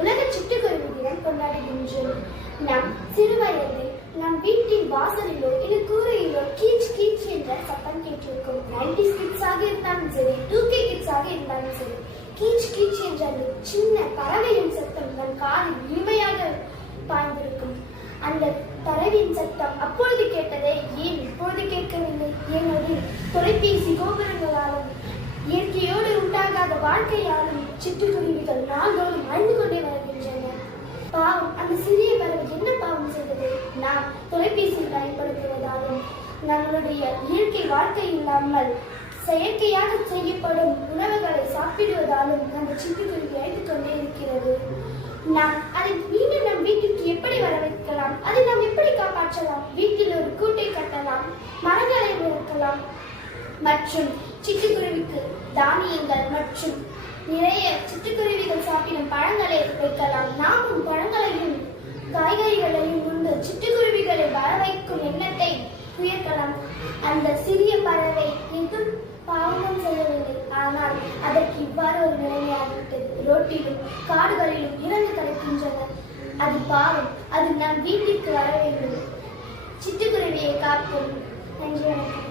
உலக சிட்டுக்குருவி தினம் கொண்டாடுகின்றோம். நம் சிறுவயதில் நம் வீட்டின் வாசலிலோ இல்லை கூரையிலோ கீச் கீச் என்ற சத்தம் கேட்டிருக்கும். 90s கிட்ஸாக இருந்தாலும் சரி, 2K கிட்ஸாக இருந்தாலும் சரி, கீச் கீச் என்ற அந்த சின்ன பறவையின் சத்தம் நம் காதில் இனிமையாக பாய்ந்திருக்கும். அந்த பறவையின் சத்தம் அப்பொழுது கேட்டதை ஏன் இப்பொழுது கேட்கவில்லை? ஏனெனில் தொலைபேசி கோபுரங்களாலும் இயற்கையோடு உண்டாகாத வாழ்க்கையாலும் சிட்டுக்குருவிகள் நாள்தோறும் அழிந்து கொண்டே வருகின்றன. பாவம், அந்த சிறிய பறவை என்ன பாவம் செய்தது? நாம் தொலைபேசியில் பயன்படுத்துவதாலும் நம்மளுடைய இயற்கை வாழ்க்கை இல்லாமல் செயற்கையாக செய்யப்படும் உணவுகளை சாப்பிடுவதாலும் அந்த சிட்டுக்குருவி அழிந்து கொண்டே இருக்கிறது. நாம் அதை மீண்டும் நம் வீட்டுக்கு எப்படி வர வைக்கலாம்? அதை நாம் எப்படி காப்பாற்றலாம்? வீட்டில் ஒரு கூட்டை கட்டலாம், மரங்களை வளர்க்கலாம் மற்றும் சிட்டுக்குருவிக்கு தானியங்கள் மற்றும் நிறைய சிட்டுக்குருவிகள் சாப்பிடும் பழங்களை வைக்கலாம். நாமும் பழங்களையும் காய்கறிகளையும் உண்டு சிட்டுக்குருவிகளை வர வைக்கும் எண்ணத்தை உயர்த்தலாம். அந்த சிறிய பறவை எதுவும் பாவமும் செய்யவில்லை, ஆனால் அதற்கு இவ்வாறு ஒரு நிலைமையாகிவிட்டது. ரோட்டிலும் காடுகளிலும் இறந்து கிடக்கின்றன. அது பாவம், அது நம் வீட்டிற்கு வர வேண்டும். சிட்டுக்குருவியை காப்போம். நன்றி, வணக்கம்.